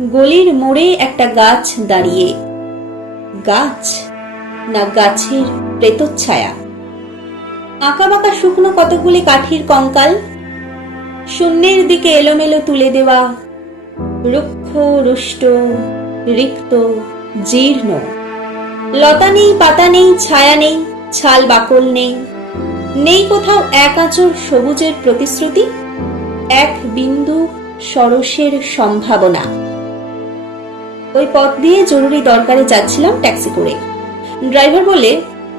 গলির মোড়ে একটা গাছ দাঁড়িয়ে। গাছ না গাছের প্রেতচ্ছায়া। আঁকাবাঁকা শুকনো কতগুলি কাঠির কঙ্কাল, শূন্যের দিকে এলোমেলো তুলে দেওয়া, রুক্ষ রুষ্ট রিক্ত জীর্ণ। লতা নেই, পাতা নেই, ছায়া নেই, ছাল বাকল নেই, নেই কোথাও এক আঁচড় সবুজের প্রতিশ্রুতি, এক বিন্দু সরসের সম্ভাবনা। ওই পথ দিয়ে জরুরি দরকারে যাচ্ছিলাম ট্যাক্সি করে। ড্রাইভার বলে,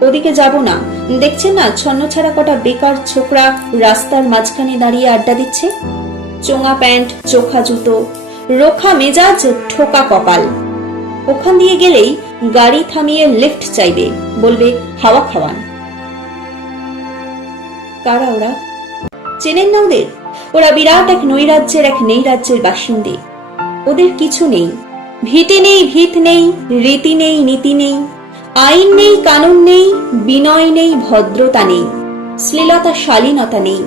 ওদিকে যাব না, দেখছেন না ছন্নছাড়া কটা বেকার ছোকরা রাস্তার মাঝখানে দাঁড়িয়ে আড্ডা দিচ্ছে। চোঙা প্যান্ট, চোখা জুতো, রোখা মেজাজ, ঠোকা কপাল। ওখান দিয়ে গেলেই গাড়ি থামিয়ে লিফট চাইবে, বলবে হাওয়া খাওয়ান। কারা ওরা? চেনেন না ওদের? ওরা বিরাট এক নৈরাজ্যের, এক নৈরাজ্যের বাসিন্দে। ওদের কিছু নেই, ভিটে নেই, ভিত নেই, রীতি নেই, নীতি নেই, আইন নেই, কানুন নেই, বিনয় নেই, ভদ্রতা নেই, শ্লীলতা শালীনতা নেই।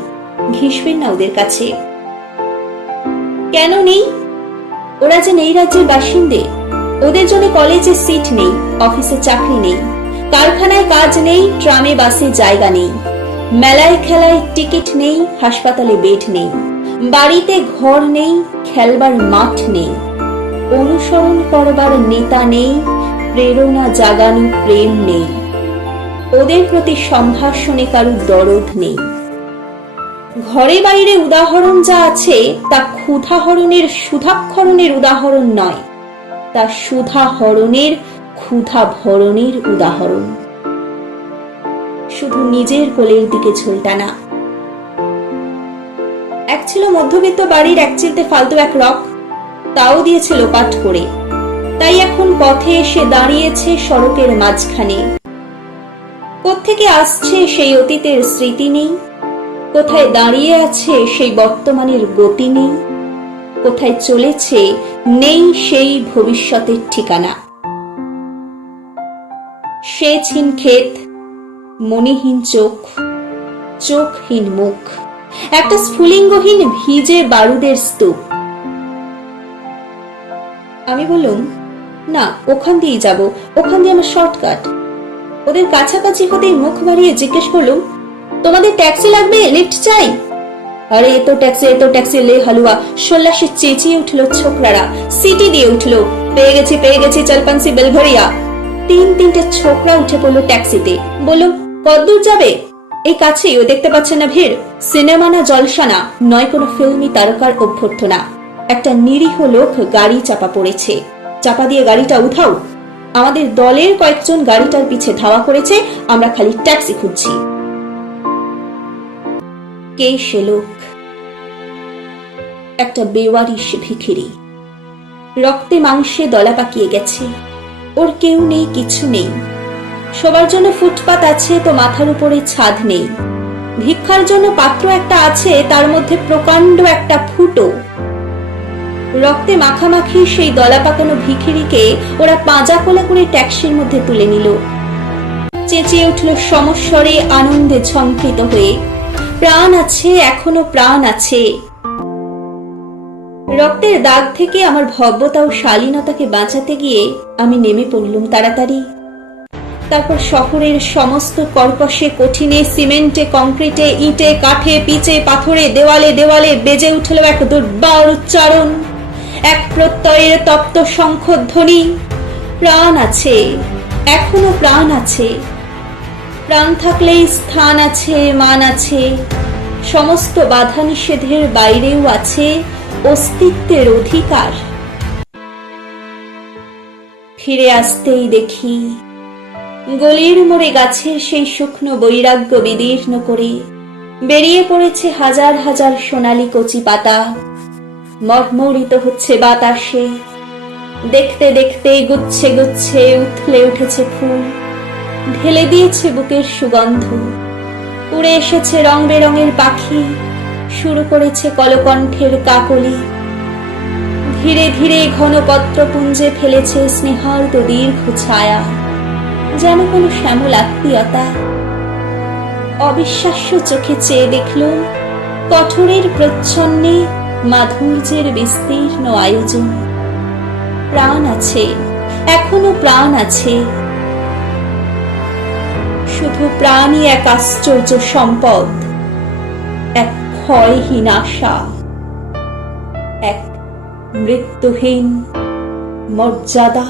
ঘেঁষবেন না ওদের কাছে। কেন নেই? ওরা যে নৈরাজ্যের বাসিন্দে। ওদের জন্য কলেজে সিট নেই, অফিসে চাকরি নেই, কারখানায় কাজ নেই, ট্রামে বাসে জায়গা নেই, মেলায় খেলায় টিকিট নেই, হাসপাতালে বেড নেই, বাড়িতে ঘর নেই, খেলবার মাঠ নেই, অনুসরণ করবার নেতা নেই, প্রেরণা জাগানো প্রেম নেই, ওদের প্রতি সম্ভাষণে কারো দরদ নেই। ঘরে বাইরে উদাহরণ যা আছে তা ক্ষুধাহরণের সুধাক্ষরণের উদাহরণ নয়, তা সুধাহরণের ক্ষুধাভরণের উদাহরণ। শুধু নিজের কোলের দিকে ঝোলটানা। এক ছিল মধ্যবিত্ত বাড়ির এক চিলতে ফালতু এক রক, তাও দিয়েছে লোপাট করে। তাই এখন পথে এসে দাঁড়িয়েছে সড়কের মাঝখানে। কোত্থেকে আসছে সেই অতীতের স্মৃতি নেই, কোথায় দাঁড়িয়ে আছে সেই বর্তমানের গতি নেই, কোথায় চলেছে নেই সেই ভবিষ্যতের ঠিকানা। সেচহীন ক্ষেত, মনিহীন চোখ, চোখহীন মুখ, একটা স্ফুলিঙ্গহীন ভিজে বারুদের স্তূপ। আমি বললাম, না ওখান দিয়েই যাব, ওখান দিয়ে আমার শর্টকাট। ওদের কাছাকাছি হতেই মুখ বাড়িয়ে জিজ্ঞেস করলুম, তোমাদের ট্যাক্সি লাগবে, লিফট চাই? আরে এতো ট্যাক্সি, এতো ট্যাক্সি, লে হালুয়া। সোল্লাসে চেঁচিয়ে উঠলো ছোকরারা, সিটি দিয়ে উঠলো, পেয়ে গেছি, পেয়ে গেছি, চলপান্সি বেলঘরিয়া। তিনটে ছোকরা উঠে পড়লো ট্যাক্সিতে। বললো, কতদূর যাবে? এই কাছেই, ও দেখতে পাচ্ছেন না ভিড়? সিনেমা না জলসা না, নয় কোনো ফিল্মি তারকার অভ্যর্থনা। একটা নিরীহ লোক গাড়ি চাপা পড়েছে, চাপা দিয়ে গাড়িটা উঠাও। আমাদের দলের কয়েকজন গাড়িটার পিছে ধাওয়া করেছে, আমরা খালি ট্যাক্সি খুঁজছি। কে সে লোক? একটা বেওয়ারিশ ভিখিরি, রক্তে মাংসে দলা পাকিয়ে গেছে। ওর কেউ নেই, কিছু নেই। সবার জন্য ফুটপাত আছে, তো মাথার উপরে ছাদ নেই। ভিক্ষার জন্য পাত্র একটা আছে, তার মধ্যে প্রকাণ্ড একটা ফুটো। রক্তে মাখামাখি সেই দলা পাকানো ভিখিরিকে ওরা পাঁজা কোলে করে ট্যাক্সির মধ্যে তুলে নিল। চেঁচিয়ে উঠল সমস্বরে, আনন্দে ঝঙ্কৃত হয়ে, প্রাণ আছে, এখনো প্রাণ আছে। রক্তের দাগ থেকে আমার ভব্যতা ও শালীনতাকে বাঁচাতে গিয়ে আমি নেমে পড়লুম তাড়াতাড়ি। তারপর শহরের সমস্ত কর্কশে, কঠিনে, সিমেন্টে, কংক্রিটে, ইটে, কাঠে, পিচে, পাথরে, দেওয়ালে দেওয়ালে বেজে উঠল এক দুর্বার উচ্চারণ, এক প্রত্যয়ের তপ্ত শঙ্খধ্বনি। প্রাণ আছে, এখনো প্রাণ আছে। প্রাণ থাকলেই স্থান আছে, মান আছে, সমস্ত বাধা নিষেধের বাইরেও আছে অস্তিত্বের অধিকার। ফিরে আসতেই দেখি গলির মোড়ে গাছের সেই শুকনো বৈরাগ্য বিদীর্ণ করে বেরিয়ে পড়েছে হাজার হাজার সোনালী কচি পাতা। মর্মরিত হচ্ছে বাতাসে, দেখতে দেখতে গুচ্ছে গুচ্ছে উথলে উঠেছে ফুল, ঢেলে দিয়েছে বুকের সুগন্ধ। উড়ে এসেছে রং বেরঙের পাখি, শুরু করেছে কলকণ্ঠের কাকলি। ধীরে ধীরে ঘনপত্রপুঞ্জে ফেলেছে স্নেহার্দ দীর্ঘ ছায়া, যেন কোনো শ্যামল আত্মীয়তা। অবিশ্বাস্য চোখে চেয়ে দেখলুম কঠোরের প্রচ্ছন্নে মাধুর্যের বিস্তীর্ণ আয়োজন। প্রাণ আছে, এখনো প্রাণ আছে, শুধু প্রাণই এক আশ্চর্য সম্পদ, এক ক্ষয়হীন আশা, এক মৃত্যুহীন মর্যাদা।